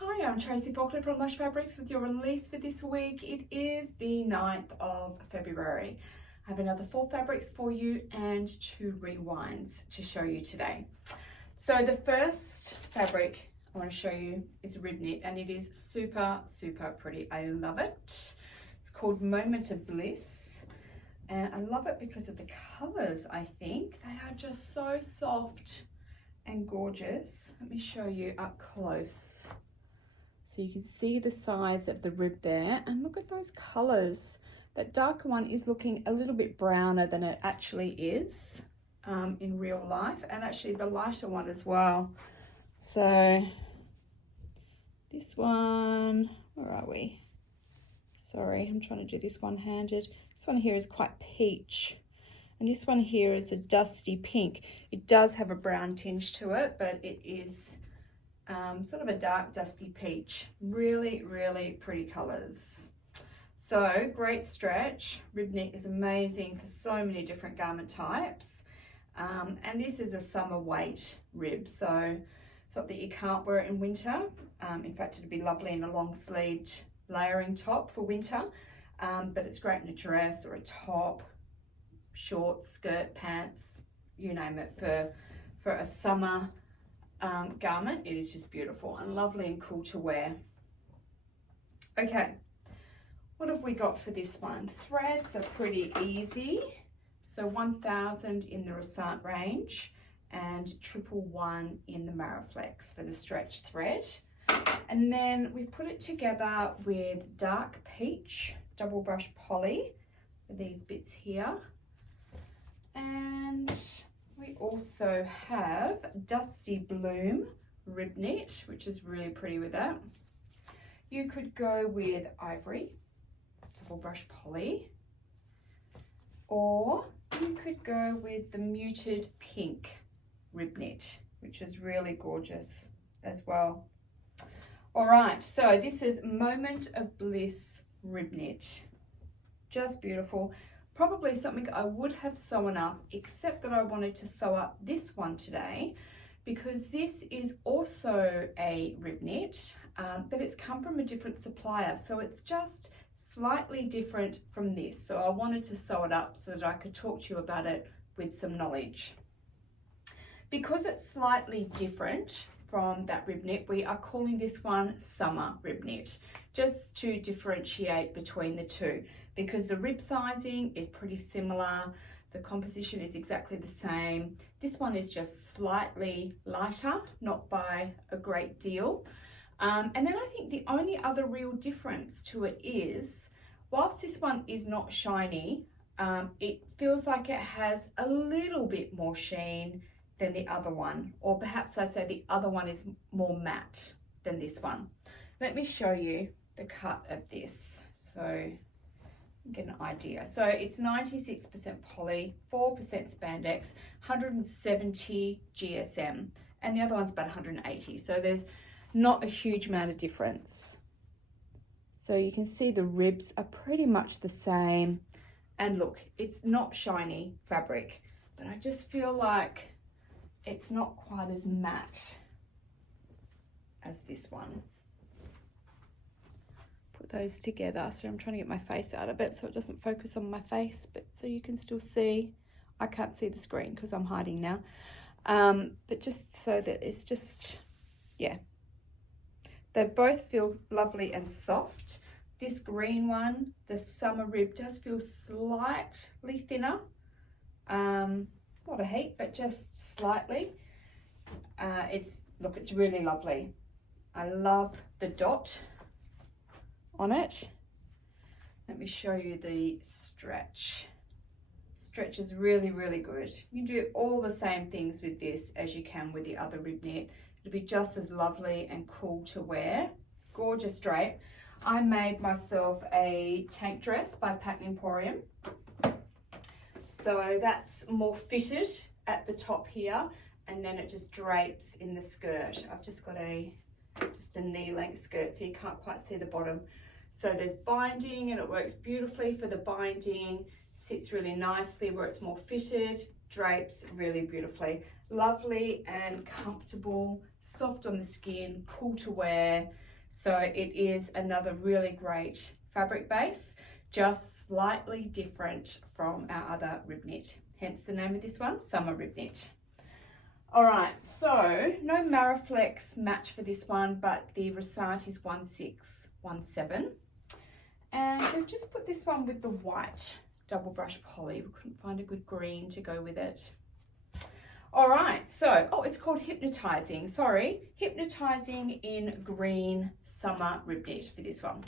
Hi, I'm Tracy Faulkner from Lush Fabrics with your release for this week. It is the 9th of February. I have another 4 fabrics for you and 2 rewinds to show you today. So the first fabric I want to show you is a rib knit, and it is super, super pretty. I love it. It's called Moment of Bliss, and I love it because of the colors. I think they are just so soft and gorgeous. Let me show you up close. So you can see the size of the rib there, and look at those colors. That darker one is looking a little bit browner than it actually is in real life, and actually the lighter one as well. So this one, where are we? Sorry, I'm trying to do this one-handed. This one here is quite peach, and this one here is a dusty pink. It does have a brown tinge to it, but it is sort of a dark dusty peach. Really, really pretty colors. So great stretch. Rib knit is amazing for so many different garment types, and this is a summer weight rib, so it's not that you can't wear it in winter. In fact, it'd be lovely in a long sleeved layering top for winter, but it's great in a dress or a top, shorts, skirt, pants, you name it, for a summer garment. It is just beautiful and lovely and cool to wear. Okay, what have we got for this one? Threads are pretty easy. So 1000 in the Resant range and 111 in the Maraflex for the stretch thread. And then we put it together with dark peach double brush poly for these bits here. And we also have Dusty Bloom rib knit, which is really pretty with that. You could go with Ivory double brush poly, or you could go with the muted pink rib knit, which is really gorgeous as well. All right, so this is Moment of Bliss rib knit. Just beautiful. Probably something I would have sewn up, except that I wanted to sew up this one today because this is also a rib knit, but it's come from a different supplier. So it's just slightly different from this. So I wanted to sew it up so that I could talk to you about it with some knowledge. Because it's slightly different from that rib knit, we are calling this one Summer rib knit, just to differentiate between the two, because the rib sizing is pretty similar, the composition is exactly the same. This one is just slightly lighter, not by a great deal. And then I think the only other real difference to it is, whilst this one is not shiny, it feels like it has a little bit more sheen than the other one, or perhaps I say the other one is more matte than this one. Let me show you the cut of this so you get an idea. So it's 96% poly, 4% spandex, 170 GSM, and the other one's about 180. So there's not a huge amount of difference. So you can see the ribs are pretty much the same. And look, it's not shiny fabric, but I just feel like it's not quite as matte as this one. Put those together. So I'm trying to get my face out of it so it doesn't focus on my face, but so you can still see. I can't see the screen because I'm hiding now. But just so that it's just, yeah. They both feel lovely and soft. This green one, the summer rib, does feel slightly thinner. Not a heap, but just slightly. It's really lovely. I love the dot on it. Let me show you the stretch. Stretch is really, really good. You can do all the same things with this as you can with the other rib knit. It'll be just as lovely and cool to wear. Gorgeous drape. I made myself a tank dress by Pattern Emporium. So that's more fitted at the top here, and then it just drapes in the skirt. I've just got just a knee length skirt, so you can't quite see the bottom. So there's binding, and it works beautifully for the binding, sits really nicely where it's more fitted, drapes really beautifully. lovely and comfortable, soft on the skin, cool to wear. So it is another really great fabric base, just slightly different from our other rib knit. Hence the name of this one, Summer Rib Knit. All right, so no Maraflex match for this one, but the Resart is 1617. And we've just put this one with the white double brush poly. We couldn't find a good green to go with it. All right, so, oh, it's called Hypnotizing, sorry. Hypnotizing in green summer rib knit for this one.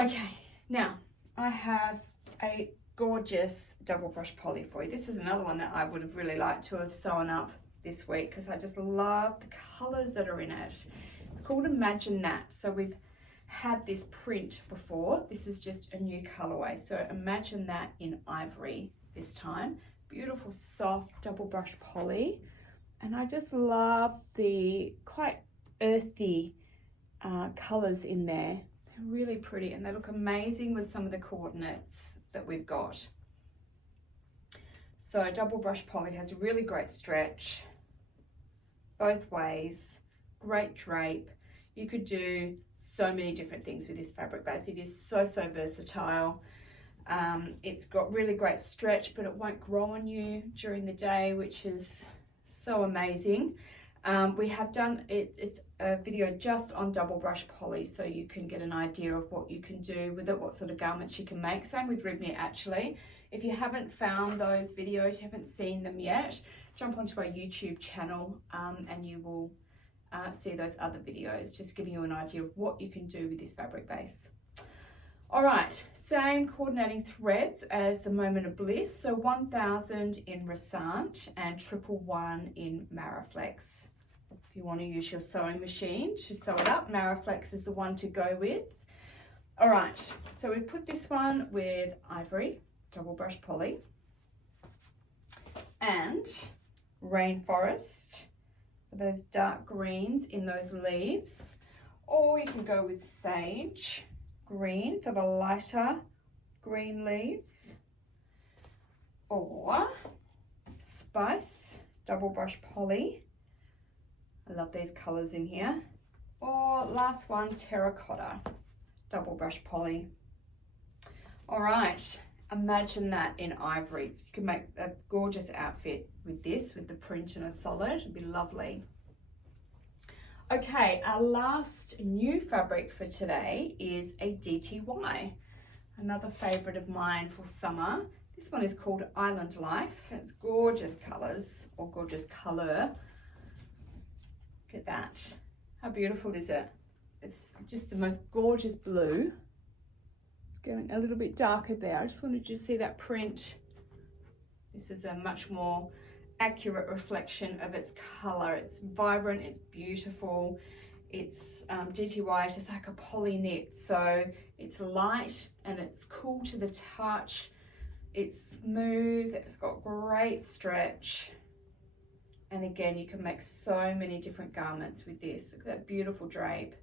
Okay, now I have a gorgeous double brush poly for you. This is another one that I would have really liked to have sewn up this week because I just love the colors that are in it. It's called Imagine That. So we've had this print before. This is just a new colorway. So Imagine That in ivory this time. Beautiful soft double brush poly, and I just love the quite earthy colors in there. They're really pretty and they look amazing with some of the coordinates that we've got. So double brush poly has a really great stretch both ways, great drape. You could do so many different things with this fabric base. It is so versatile. It's got really great stretch, but it won't grow on you during the day, which is so amazing. We have done it's a video just on double brush poly, so you can get an idea of what you can do with it, what sort of garments you can make. Same with rib knit actually. If you haven't found those videos, you haven't seen them yet, jump onto our YouTube channel and you will see those other videos, just giving you an idea of what you can do with this fabric base. All right, same coordinating threads as the Moment of Bliss. So 1000 in Resant and 111 in Maraflex. If you want to use your sewing machine to sew it up, Maraflex is the one to go with. All right, so we've put this one with ivory, double brush poly, and Rainforest, those dark greens in those leaves, or you can go with Sage green for the lighter green leaves, or Spice double brush poly. I love these colors in here. Or last one, Terracotta double brush poly. All right, Imagine That in ivory. So you can make a gorgeous outfit with this, with the print and a solid. It'd be lovely. Okay, our last new fabric for today is a DTY, another favorite of mine for summer. This one is called Island Life. It's gorgeous colors, or gorgeous color. Look at that. How beautiful is it? It's just the most gorgeous blue. It's getting a little bit darker there. I just wanted you to see that print. This is a much more accurate reflection of its color. It's vibrant, it's beautiful. It's DTY is just like a poly knit, so it's light and it's cool to the touch. It's smooth, it's got great stretch, and again you can make so many different garments with this. Look at that beautiful drape.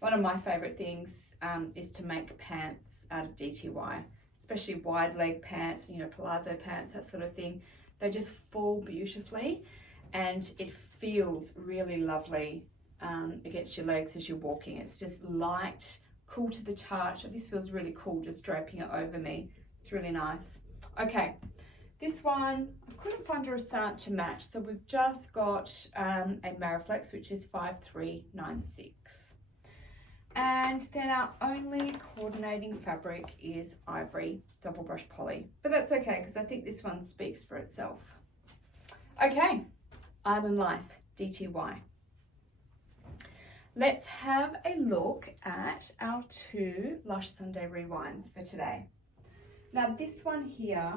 One of my favorite things is to make pants out of DTY, especially wide leg pants, you know, palazzo pants, that sort of thing. They just fall beautifully and it feels really lovely against your legs as you're walking. It's just light, cool to the touch. This feels really cool just draping it over me. It's really nice. Okay, this one, I couldn't find a Resart to match, so we've just got a Maraflex, which is 5396. And then our only coordinating fabric is ivory double brush poly, but that's okay because I think this one speaks for itself. Okay, Island Life DTY. Let's have a look at our two Lush Sunday rewinds for today. Now this one here,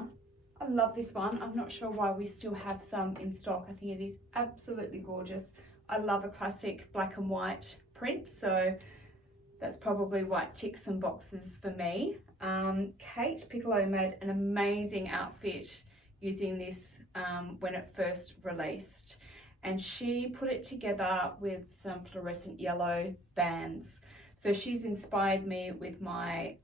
I love this one. I'm not sure why we still have some in stock. I think it is absolutely gorgeous. I love a classic black and white print, so that's probably what ticks some boxes for me. Kate Piccolo made an amazing outfit using this when it first released. And she put it together with some fluorescent yellow bands. So she's inspired me with my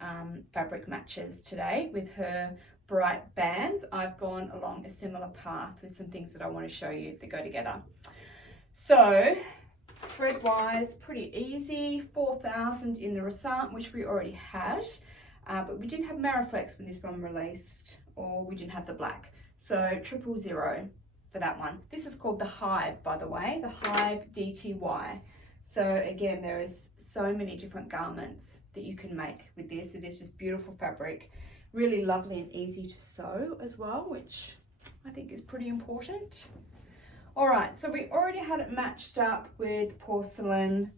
fabric matches today with her bright bands, I've gone along a similar path with some things that I want to show you that go together. So thread wise, pretty easy, 4,000 in the Resant, which we already had, but we didn't have Mariflex when this one released, or we didn't have the black. So 000 for that one. This is called the Hive, by the way, the Hive DTY. So again, there is so many different garments that you can make with this. It is just beautiful fabric, really lovely and easy to sew as well, which I think is pretty important. All right, so we already had it matched up with porcelain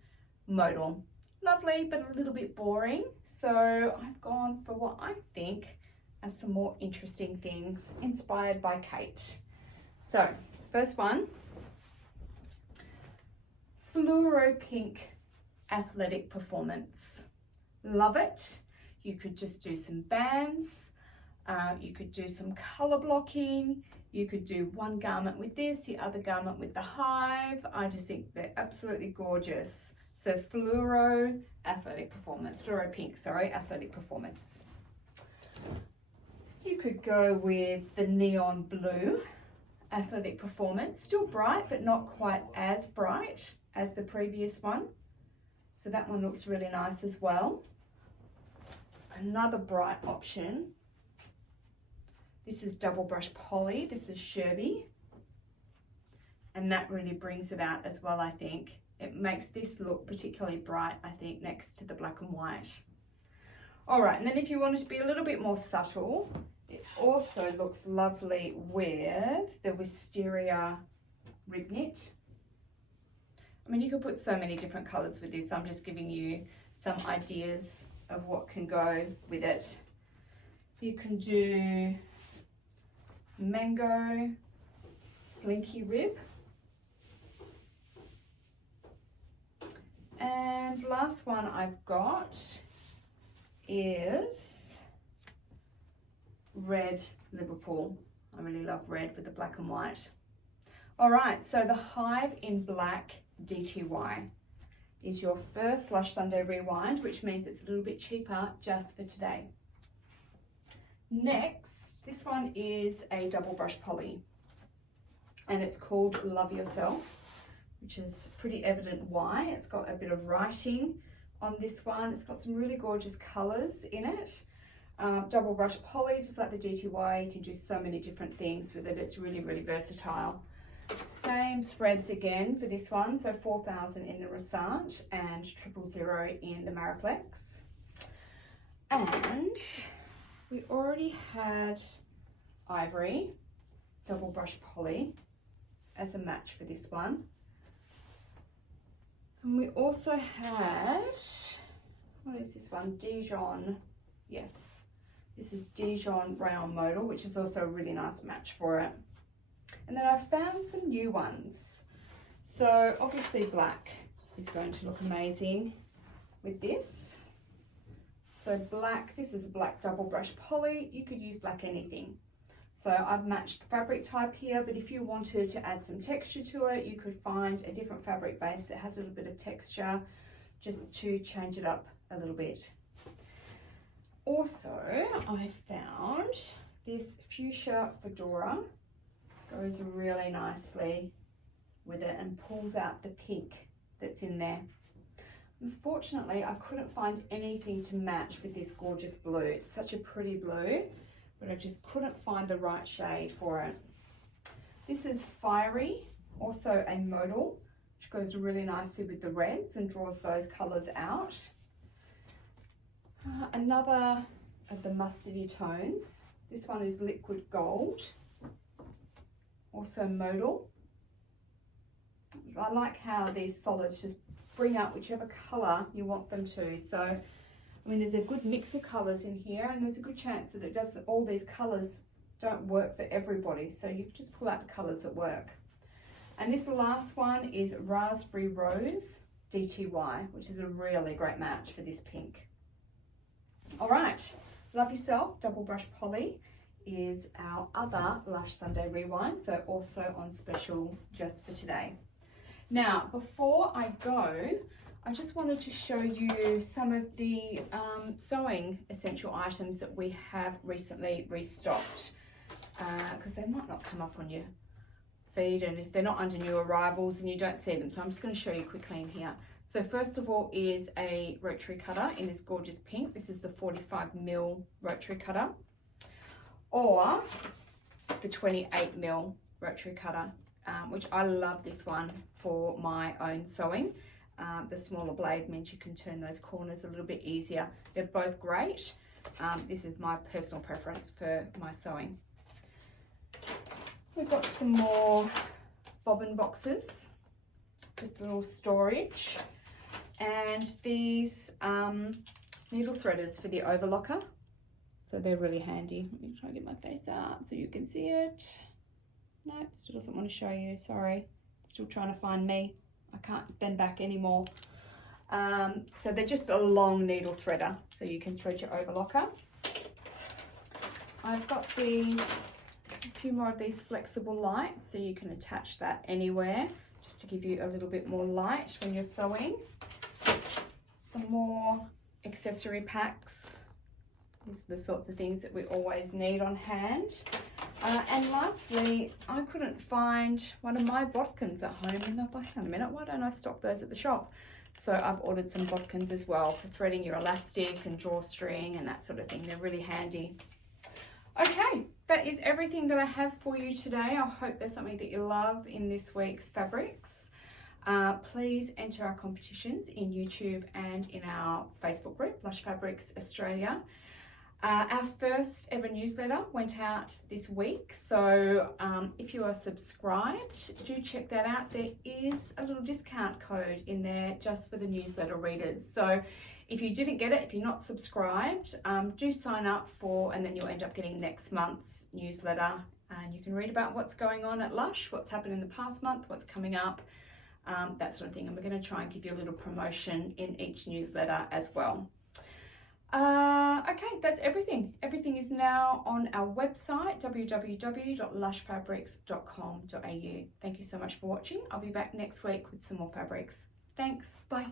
modal. Lovely, but a little bit boring. So I've gone for what I think are some more interesting things inspired by Kate. So first one, fluoro pink athletic performance. Love it. You could just do some bands, you could do some color blocking, you could do one garment with this, the other garment with the Hive. I just think they're absolutely gorgeous. So fluoro athletic performance, fluoro pink, sorry, athletic performance. You could go with the neon blue athletic performance, still bright but not quite as bright as the previous one. So that one looks really nice as well. Another bright option. This is double brush poly, this is Sherby. And that really brings it out as well, I think. It makes this look particularly bright, I think, next to the black and white. All right, and then if you wanted to be a little bit more subtle, it also looks lovely with the wisteria rib knit. I mean, you could put so many different colors with this. I'm just giving you some ideas of what can go with it. You can do mango slinky rib. And last one I've got is red Liverpool. I really love red with the black and white. All right, so the Hive in black DTY is your first Lush Sunday rewind, which means it's a little bit cheaper just for today. Next, this one is a double brush poly, and it's called Love Yourself, which is pretty evident why. It's got a bit of writing on this one. It's got some really gorgeous colors in it. Double brush poly, just like the DTY, you can do so many different things with it. It's really, really versatile. Same threads again for this one, so 4,000 in the Resant and 000 in the Mariflex. And we already had ivory, double brush poly as a match for this one. And we also had, what is this one? Dijon, yes. This is Dijon Rayon Modal, which is also a really nice match for it. And then I found some new ones. So obviously black is going to look amazing with this. So black, this is a black double brush poly. You could use black anything. So I've matched fabric type here, but if you wanted to add some texture to it, you could find a different fabric base that has a little bit of texture just to change it up a little bit. Also, I found this fuchsia fedora. Goes really nicely with it and pulls out the pink that's in there. Unfortunately, I couldn't find anything to match with this gorgeous blue. It's such a pretty blue, but I just couldn't find the right shade for it. This is Fiery, also a modal, which goes really nicely with the reds and draws those colors out. Another of the mustardy tones. This one is Liquid Gold, also modal. I like how these solids just bring out whichever color you want them to. So, I mean, there's a good mix of colors in here, and there's a good chance that it doesn't, all these colors don't work for everybody. So you just pull out the colors that work. And this last one is Raspberry Rose DTY, which is a really great match for this pink. All right, Love Yourself Double Brush Poly is our other Lush Sunday rewind, so also on special just for today. Now, before I go, I just wanted to show you some of the sewing essential items that we have recently restocked, because they might not come up on your feed, and if they're not under new arrivals and you don't see them, so I'm just going to show you quickly in here. So first of all is a rotary cutter in this gorgeous pink. This is the 45mm rotary cutter, or the 28mm rotary cutter, which I love this one for my own sewing. The smaller blade means you can turn those corners a little bit easier. They're both great. This is my personal preference for my sewing. We've got some more bobbin boxes, just a little storage, and these needle threaders for the overlocker. So they're really handy. Let me try to get my face out so you can see it. No, it still doesn't want to show you, sorry. It's still trying to find me. I can't bend back anymore. So they're just a long needle threader, so you can thread your overlocker. I've got these, a few more of these flexible lights, so you can attach that anywhere, just to give you a little bit more light when you're sewing. Some more accessory packs. These are the sorts of things that we always need on hand. And lastly, I couldn't find one of my bodkins at home, and I thought, hang on a minute, why don't I stock those at the shop? So I've ordered some bodkins as well for threading your elastic and drawstring and that sort of thing. They're really handy. Okay, that is everything that I have for you today. I hope there's something that you love in this week's fabrics. Please enter our competitions in YouTube and in our Facebook group, Lush Fabrics Australia. Our first ever newsletter went out this week, so if you are subscribed, do check that out. There is a little discount code in there just for the newsletter readers. So if you didn't get it, if you're not subscribed, do sign up for, and then you'll end up getting next month's newsletter, and you can read about what's going on at Lush, what's happened in the past month, what's coming up, that sort of thing. And we're going to try and give you a little promotion in each newsletter as well. Okay, that's everything. Everything is now on our website, www.lushfabrics.com.au. Thank you so much for watching. I'll be back next week with some more fabrics. Thanks. Bye.